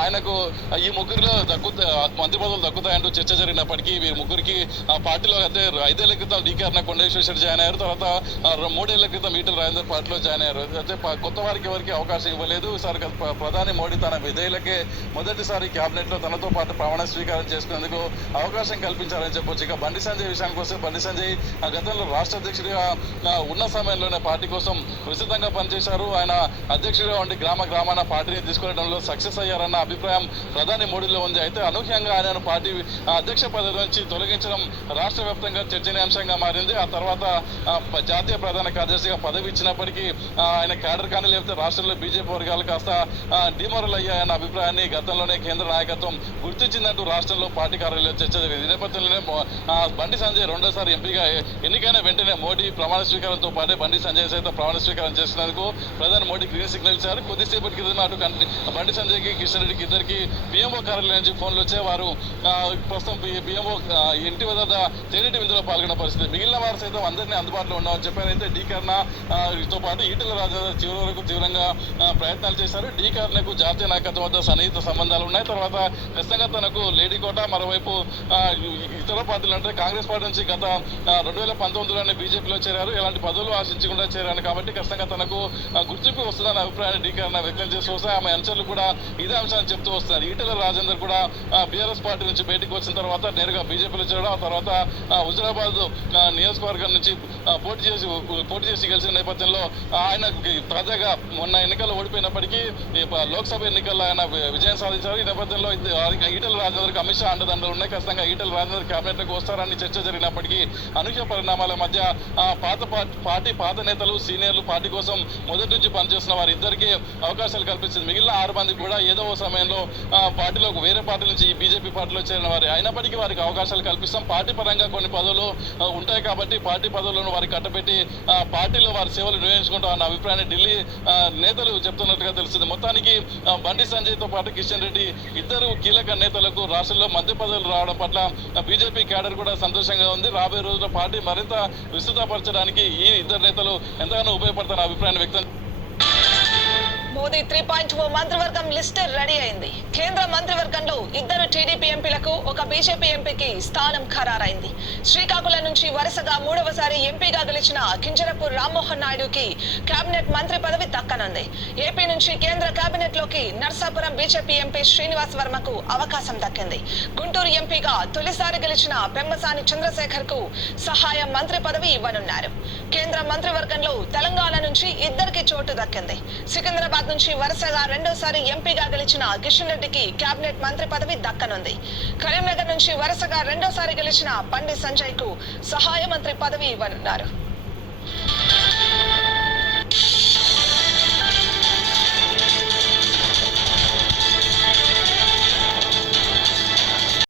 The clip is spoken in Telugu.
ఆయనకు ఈ ముగ్గురిలో మంత్రి పదవులు దక్కుతాయంటూ చర్చ జరిగినప్పటికీ వీరి ముగ్గురికి పార్టీలో అయితే 5 ఏళ్ల క్రితం డీకే అరుణ కొండేశ్వర జాయిన్ అయ్యారు. తర్వాత 3 ఏళ్ల క్రితం ఈటల రాజేందర్ పార్టీలో జాయిన్ అయ్యారు. అయితే కొత్త వారికి ఎవరికి అవకాశం ఇవ్వలేదు. ఈసారి ప్రధాని మోడీ తన విధేయులకే మొదటిసారి క్యాబినెట్ లో తనతో పాటు ప్రమాణ స్వీకారం చేసుకునేందుకు అవకాశం కల్పించారని చెప్పొచ్చు. ఇక బండి సంజయ్ విషయానికి వస్తే బండి సంజయ్ గతంలో రాష్ట్ర అధ్యక్షుడిగా ఉన్న సమయంలోనే పార్టీ కోసం విస్తృతంగా పనిచేశారు. ఆయన అధ్యక్షుడిగా ఉండి గ్రామాన పార్టీని తీసుకెళ్లడంలో సక్సెస్ అయ్యారన్న అభిప్రాయం ప్రధాని మోడీలో ఉంది. అయితే అనూహ్యంగా ఆయనను పార్టీ అధ్యక్ష పదవి నుంచి తొలగించడం రాష్ట్ర వ్యాప్తంగా చర్చనీయాంశంగా మారింది. ఆ తర్వాత జాతీయ ప్రధాన కార్యదర్శిగా పదవి ఇచ్చినప్పటికీ ఆయన క్యాడర్ కానీ లేకపోతే రాష్ట్రంలో బీజేపీ వర్గాలు కాస్త డిమోరల్ అయ్యాయన్న అభిప్రాయాన్ని గతంలోనే కేంద్ర నాయకత్వం గుర్తించిందంటూ రాష్ట్రంలో పార్టీ కార్యాలయంలో చర్చ జరిగింది. ఈ నేపథ్యంలోనే బండి సంజయ్ రెండోసారి ఎంపీగా ఎన్నికైన వెంటనే మోడీ ప్రమాణ స్వీకారంతో పాటే బండి సంజయ్ సైతం ప్రమాణ స్వీకారం చేసినందుకు ప్రధాని మోడీ గ్రీన్ సిగ్నల్ ఇచ్చారు. కొద్దిసేపటి క్రితమే అటు బండి సంజయ్కి కిషన్ రెడ్డికి ఇద్దరికి పిఎంఓ కార్యాలయం నుంచి ఫోన్లు వచ్చే వారు ప్రస్తుతం పిఎంఓ ఇంటి వద్ద తేనెటి విందులో పాల్గొన్న పరిస్థితి. మిగిలిన వారు సైతం అందరినీ అందుబాటులో ఉన్నామని చెప్పారైతే తో పాటు ఈటల రాజేందర్ చివరి వరకు తీవ్రంగా ప్రయత్నాలు చేశారు. డీకార్నకు జాతీయ నాయకత్వం వద్ద సన్నిహిత సంబంధాలు ఉన్నాయి. తర్వాత ఖచ్చితంగా తనకు లేడీకోట, మరోవైపు ఇతర పార్టీలు అంటే కాంగ్రెస్ పార్టీ నుంచి గత 2019లోనే బీజేపీలో చేరారు. ఎలాంటి పదవులు ఆశించకుండా చేరారు కాబట్టి ఖచ్చితంగా తనకు గుర్తింపు వస్తుందన్న అభిప్రాయాన్ని డీకార్న వ్యక్తం చేస్తూ వస్తాయి. ఆమె అనుచరులు కూడా ఇదే అంశాన్ని చెప్తూ వస్తున్నారు. ఈటల రాజేందర్ కూడా బీఆర్ఎస్ పార్టీ నుంచి బయటకు వచ్చిన తర్వాత నేరుగా బీజేపీలో చేరడం, ఆ తర్వాత హుజరాబాద్ నియోజకవర్గం నుంచి పోటీ చేసి గెలిచిన నేపథ్యంలో ఆయన తాజాగా మొన్న ఎన్నికల్లో ఓడిపోయినప్పటికీ లోక్సభ ఎన్నికల్లో ఆయన విజయం సాధించారు. ఈ నేపథ్యంలో ఈటల రాజేందర్కి అమిత్ షా అండదండలు ఉన్నాయి. ఖచ్చితంగా ఈటల రాజేందర్ క్యాబినెట్లోకి వస్తారని చర్చ జరిగినప్పటికీ అనూహ్య పరిణామాల మధ్య పాత నేతలు, సీనియర్లు పార్టీ కోసం మొదటి నుంచి పనిచేస్తున్న వారి ఇద్దరికి అవకాశాలు కల్పించింది. మిగిలిన 6 మంది కూడా ఏదో ఓ సమయంలో పార్టీలోకి వేరే పార్టీ నుంచి ఈ బీజేపీ పార్టీలో చేరిన వారి అయినప్పటికీ వారికి అవకాశాలు కల్పిస్తాం. పార్టీ పరంగా కొన్ని పదవులు ఉంటాయి కాబట్టి పార్టీ పదవులను వారికి కట్టబెట్టి పార్టీలో వారి సేవలు నిర్వహించుకుంటాం అన్న అభిప్రాయాన్ని ఢిల్లీ నేతలు చెప్తున్నట్టుగా తెలుస్తుంది. మొత్తానికి బండి సంజయ్తో పాటు కిషన్ రెడ్డి ఇద్దరు కీలక నేతలకు రాష్ట్రంలో మంత్రి పదవులు రావడం పట్ల బీజేపీ క్యాడర్ కూడా సంతోషంగా ఉంది. రాబోయే రోజుల్లో పార్టీ మరింత విస్తృతపరచడానికి ఈ ఇద్దరు నేతలు ఎంతగానో ఉపయోగపడతారన్న అభిప్రాయాన్ని వ్యక్తం. మోదీ 3.0 మంత్రివర్గం లిస్ట్ రెడీ అయింది. కేంద్ర మంత్రివర్గంలో 2 టీడీపీ ఎంపీలకు, 1 బీజేపీ ఎంపీకి స్థానం ఖరారైంది. శ్రీకాకుళం నుంచి వరుసగా 3వసారి ఎంపీగా గెలిచిన కింజరపు రామ్మోహన్ నాయుడుకి కేబినెట్ మంత్రి పదవి దక్కనుంది. ఏపీ నుంచి కేంద్ర కేబినెట్ లోకి నర్సాపురం బీజేపీ ఎంపీ శ్రీనివాస్ వర్మకు అవకాశం దక్కింది. గుంటూరు ఎంపీగా తొలిసారి గెలిచిన పెమ్మసాని చంద్రశేఖర్ కు సహాయ మంత్రి పదవి ఇవ్వనున్నారు. కేంద్ర మంత్రివర్గంలో తెలంగాణ నుంచి 2కి చోటు దక్కింది. సికింద్రాబాద్ నుంచి వరుసగా 2వసారి ఎంపీగా గెలిచిన కిషన్ రెడ్డికి కేబినెట్ మంత్రి పదవి దక్కనుంది. కరీంనగర్ నుంచి వరుసగా 2వసారి గెలిచిన బండి సంజయ్ కు సహాయ మంత్రి పదవి ఇవ్వనున్నారు.